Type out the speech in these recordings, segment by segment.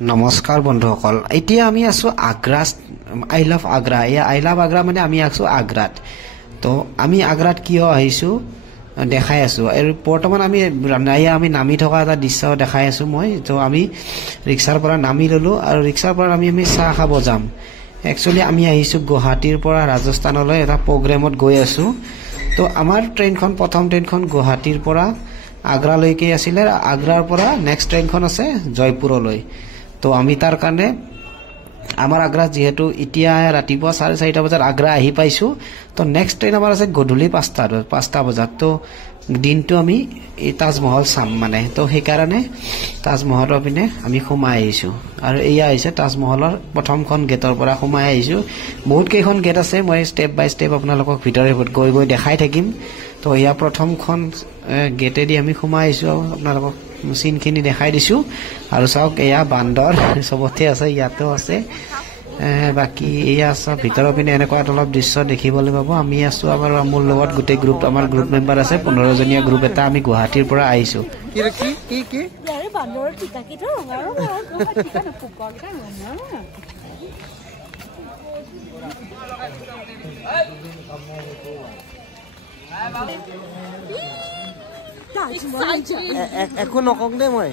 নমস্কাৰ বন্ধুসকল এতিয়া আমি আছো আগ্ৰা আই লাভ আগ্ৰা এই আই লাভ আগ্ৰা মানে আমি আছো আগ্ৰাত তো আমি আগ্ৰাত কিয় আহিছো দেখাই আছো আৰু বৰ্তমান আমি নামি থকা এটা দৃশ্য দেখাই আছো মই তো আমি ৰিক্সাৰ পৰা নামি ললো আৰু ৰিক্সাৰ পৰা আমি চাহ খাব যাম একচুয়ালি আমি আহিছো গুৱাহাটীৰ পৰা ৰাজস্থানলৈ এটা প্ৰগ্ৰামত গৈ আছো তো আমাৰ ট্ৰেইনখন প্ৰথম ট্ৰেইনখন গুৱাহাটীৰ পৰা আগ্ৰালৈকে আছিল আগ্ৰাৰ পৰা নেক্সট ট্ৰেইনখন আছে জয়পুৰলৈ তো আমি তাৰ কাৰণে আমাৰ আগ্ৰা যেহেতু ইতিয়া ৰাতিপুৱা 4:30 বজাত আগ্ৰা আহি পাইছো তো নেক্সট ট্ৰেইন আমাৰ আছে গধূলি 5টা বজাত তো দিনটো আমি এই তাজমহল চাম মানে তো সেই কাৰণে তাজমহলৰ পিনে আমি সোমাই আহিছো আৰু এয়া হৈছে তাজমহলৰ প্ৰথমখন গেটৰ পৰা সোমাই আহিছো বহুত কেইখন গেট আছে মই স্টেপ বাই স্টেপ আপোনালোকক ভিতৰে গৈ গৈ দেখাই থাকিম তো এয়া প্ৰথমখন গেটেদি আমি সোমাই আহিছো আপোনালোকক সিনখিনি দেখাই দিছো আৰু চাওক এয়া বান্দৰ সবতে আছে ইয়াতো আছে বাকি এয়া আছে ভিতৰৰ পিনে এনেকুৱা অলপ দৃশ্য দেখিবলৈ পাব আমি আছো আমাৰ মোৰ লগত গোটেই গ্ৰুপ আমাৰ গ্ৰুপ মেম্বাৰ আছে 15 জনীয়া গ্ৰুপ এটা আমি গুৱাহাটীৰ পৰা আহিছো কি আৰে বান্দৰৰ টিকা কি তো আৰু টিকা নপুকা কিটা একো নকক দে মই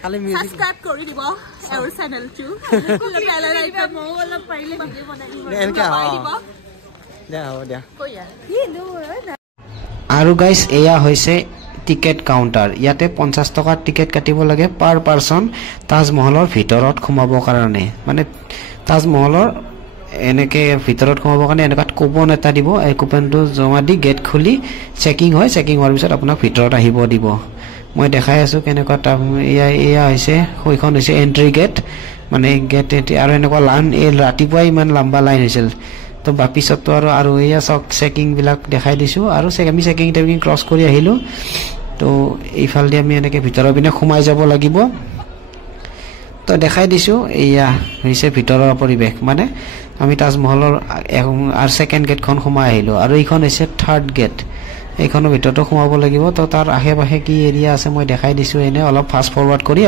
খালি মিউজিক সাবস্ক্ৰাইব কৰি দিব our channel টো বেল আইকন মল পাৰিলে ভিডিও বনাই দিব এনেকা দে হ'ব দিয়া আৰু গাইস এয়া হৈছে টিকেট কাউন্টাৰ ইয়াতে 50 টকাৰ টিকেট কাটিব লাগে পাৰ পাৰসন তাজমহলৰ ভিতৰত সোমাবৰ কাৰণে মানে তাজমহলৰ এনেকে ভিতৰত সোমাবৰ কাৰণে এনেকা কুপন এটা দিব এই কুপনটো জমা দি গেট খুলি চেকিং হয় চেকিং হোৱাৰ পিছত আপোনাক ভিতৰত আহিব দিব মই দেখাই আছো কেনেকুৱা এয়া হৈছে হৈখন হৈছে এন্ট্ৰি গেট মানে গেট আৰু এনেকুৱা লাইন এই ৰাতিপুৱা ইমান লম্বা লাইন হৈছিল তো বাপিছত তো আৰু এয়া সক চেকিং বিলাক দেখাই দিছো আৰু আমি চেকিং ক্ৰস কৰি আহিলো তো এইফালদি আমি এনেকে ভিতৰৰ পিনে সোমাই যাব লাগিব তো দেখাই দিছো এয়া হৈছে ভিতৰৰ পৰিবেশ মানে আমি তাজমহলৰ আৰু সেকেন্ড গেটখন সোমাই আহিলো আৰু এইখন হৈছে থাৰ্ড গেট এইখনৰ ভিতৰতো সোমাব লাগিব তো তাৰ আশে-পাশে কি এৰিয়া আছে মই দেখাই দিছো এনে অলপ ফাস্ট ফৰৱাৰ্ড কৰি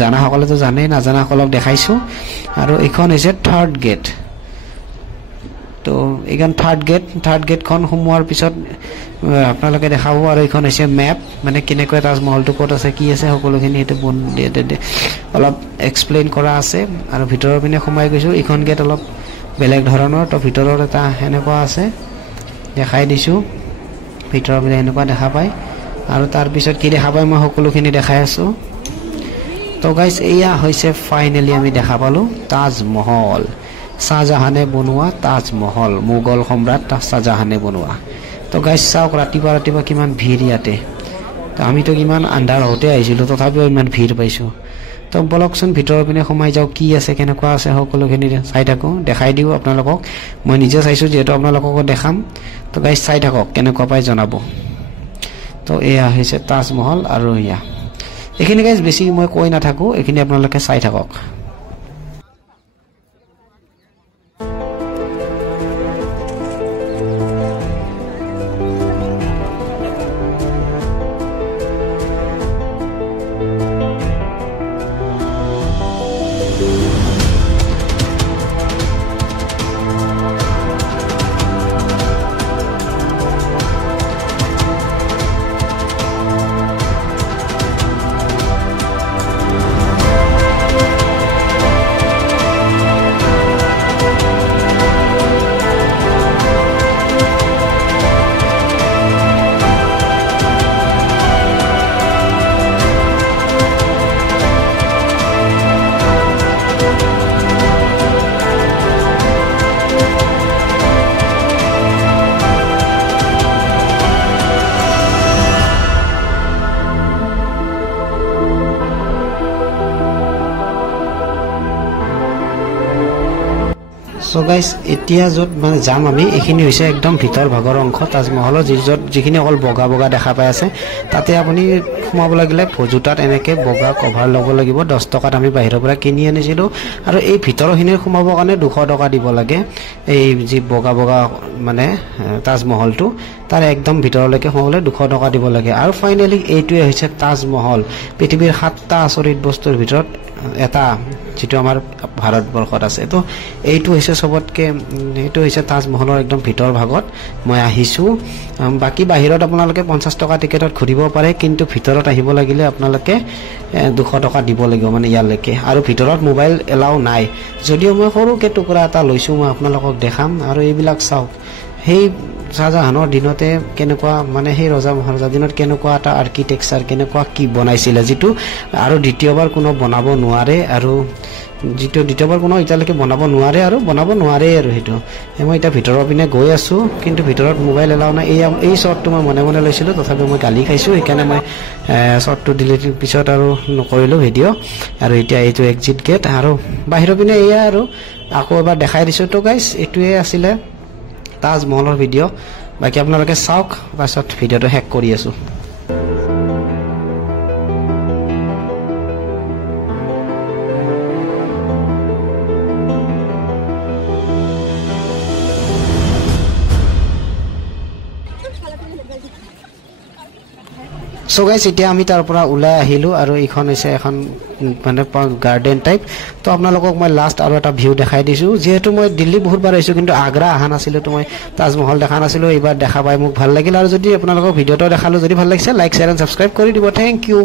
জানা সকলে তো জানে নাজানা সকলক দেখাইছো আৰু এইখন হৈছে থাৰ্ড গেট তো এইখন থাৰ্ড গেটখন সোমোৱাৰ পিছত আপোনালোকে দেখাব আৰু এইখন হৈছে মেপ মানে কেনেকৈ তাজমহলটো ক'ত আছে কি আছে সকলোখিনি এটো অলপ এক্সপ্লেইন কৰা আছে আৰু ভিতৰৰ পিনে সোমাই গৈছো এইখন গেট অলপ বেলেগ ধৰণৰ তো ভিতৰৰ এটা এনেকুৱা আছে দেখাই দিছো ভিতৰৰ পিনে এনেকুৱা দেখা পায় আৰু তাৰ পিছত কি দেখা পায় মই সকলোখিনি দেখাই আছো তো গাইস এয়া হৈছে ফাইনালি আমি দেখা পালো তাজমহল শাহজাহানে বনোৱা তাজমহল মোগল সম্ৰাট শাহজাহানে বনোৱা তো গাইস চাওক ৰাতিপুৱা কিমান ভিৰ ইয়াতে তো আমি তো কিমান আন্ধাৰ হতে আহিছিলো তথাপিও ইমান ভিৰ পাইছো তো বলকচোন ভিতৰৰ পিনে সোমাই যাও কি আছে কেনেকুৱা আছে সকলোখিনি চাই থাকো দেখাই দিও আপোনালোকক মই নিজে চাইছো যেটো আপোনালোকক দেখাম তো গাইস চাই থাকক কেনেকুৱা পাই জনাব তো এয়া হৈছে তাজমহল আৰু এয়া এখিনি গাইস বেছি মই কৈ নাথাকো এখিনি আপোনালোকে চাই থাকক So guys এতিয়া যত মানে যাম আমি এখিনি হৈছে একদম ভিতৰ ভাগৰ অংশ তাজমহলৰ যিখিনি অকল বগা দেখা পাই আছে তাতে আপুনি সোমাব লাগিলে ভজুটাত এনেকে বগা কভাৰ ল'ব লাগিব 10 টকাত আমি বাহিৰৰ পৰা কিনি আনিছিলো আৰু এই ভিতৰখিনিৰ সোমাবৰ কাৰণে 200 টকা দিব লাগে এই যি বগা মানে তাজমহলটো তাৰ একদম ভিতৰলৈকে সোমাবলৈ 200 টকা দিব লাগে আৰু ফাইনালি এইটোৱে হৈছে তাজমহল পৃথিৱীৰ 7টা আচৰিত বস্তুৰ ভিতৰত এটা যেটো আমাৰ ভাৰতবৰ্ষত আছে তো এইটো হৈছে সবতকে এইটো হৈছে তাজমহলৰ একদম ভিতৰ ভাগত মই আহিছো বাকি বাহিৰত আপোনালোকে 50 টকা টিকেটত ঘুৰিব পাৰে কিন্তু ভিতৰত আহিব লাগিলে আপোনালোকে 200 টকা দিব লাগিব মানে ইয়ালৈকে আৰু ভিতৰত মোবাইল এলাও নাই যদিও মই সৰুকে টুকুৰা এটা লৈছো মই আপোনালোকক দেখাম আৰু এইবিলাক চাওক সেই শাহজাহানৰ দিনতে কেনেকুৱা মানে সেই ৰজা মহাৰাজাৰ দিনত কেনেকুৱা এটা আৰ্কিটেকচাৰ কেনেকুৱা কি বনাইছিল যেটো আৰু দ্বিতীয়বাৰ কোনো বনাব নোৱাৰে আৰু যেটো দ্বিতীয়বাৰ কোনো ইটালৈকে বনাব নোৱাৰে আৰু হেতু মই এটা ভিতৰৰ পিনে গৈ আছো কিন্তু ভিতৰত মোবাইল এলাও নাই এই শটটো মই মনে মনে লৈছিলো তথাপি মই গালি খাইছো সেইকাৰণে মই শটটো ডিলিট পিছত আৰু নকৰিলো ভিডিও আৰু এতিয়া এইটো এক্সিট গেট আৰু বাহিৰৰ পিনে এয়া আৰু আকৌ এবাৰ দেখাই দিছো তো গাইস এটোৱে আছিল তাজমহলৰ ভিডিও বাকি আপোনালোকে চাওক পাছত ভিডিওটো হেক কৰি আছো So guys এতিয়া আমি তাৰ পৰা ওলাই আহিলো আৰু এইখন হৈছে এখন মানে গাৰ্ডেন টাইপ তো আপোনালোকক মই লাষ্ট আৰু এটা ভিউ দেখাই দিছো যেহেতু মই দিল্লী বহুত বাৰ আহিছো কিন্তু আগ্ৰা আহা নাছিলো তো মই তাজমহল দেখা নাছিলো এইবাৰ দেখা পাই মোক ভাল লাগিল আৰু যদি আপোনালোকক ভিডিওটো দেখালো যদি ভাল লাগিছে লাইক শেয়াৰ এণ্ড সাবস্ক্ৰাইব কৰি দিব থ্যাংক ইউ